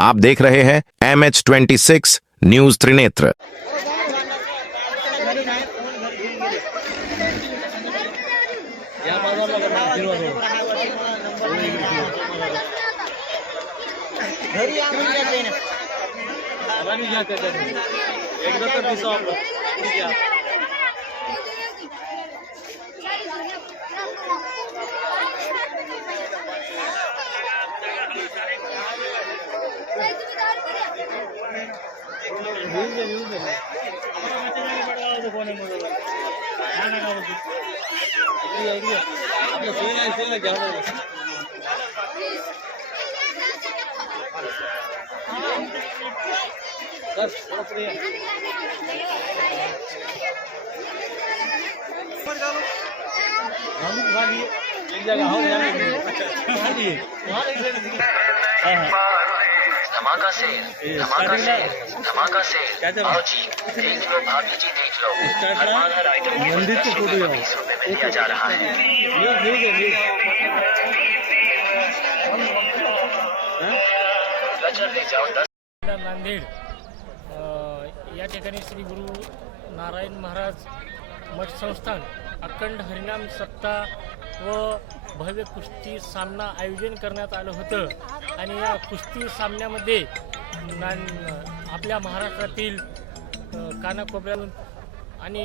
आप देख रहे हैं M H twenty six news Trinetra जगह हो हाँ। धमाका से धमाका से धमाका से? आओ जी देख लो भाभी जी देख लो। हर माल हर आइटम के फ़ोटो यहाँ। बीस रुपए में दिया जा रहा है। है? हाँ? दस। नांदेड या ठिकाणी श्री गुरु नारायण महाराज मठ संस्थान अखंड हरिनाम सप्ताह व भव्य कुस्ती सामना आयोजन करण्यात आलं होतं. आणि या कुस्ती सामन्यामध्ये ना आपल्या महाराष्ट्रातील कानाकोपऱ्यातून आणि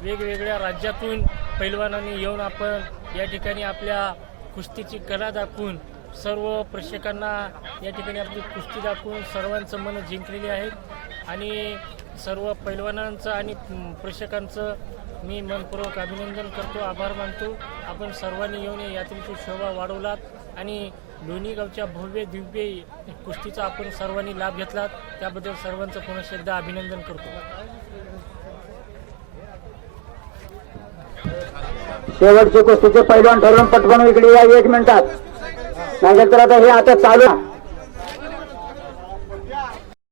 वेगवेगळ्या राज्यातून पैलवानांनी येऊन आपण या ठिकाणी आपल्या कुस्तीची कला दाखवून सर्व प्रेक्षकांना या ठिकाणी आपली कुस्ती दाखवून सर्वांचं मन जिंकलेली आहेत. आणि सर्व पैलवानांचं आणि प्रेक्षकांचं मी मनपूर्वक अभिनंदन करतो आभार मानतो. आपण सर्वांनी येऊन यात्रेची शोभा वाढवलात आणि लोणी गावच्या भव्य दिव्य कुस्तीचा आपण सर्वांनी लाभ घेतला त्याबद्दल सर्वांचं पुन्हा एकदा अभिनंदन करतो. शेवटचे कुस्तीचे पैलवान ठरवून पटकन इकडे या एक मिनिटात. नाहीतर तर आता हे आता चालू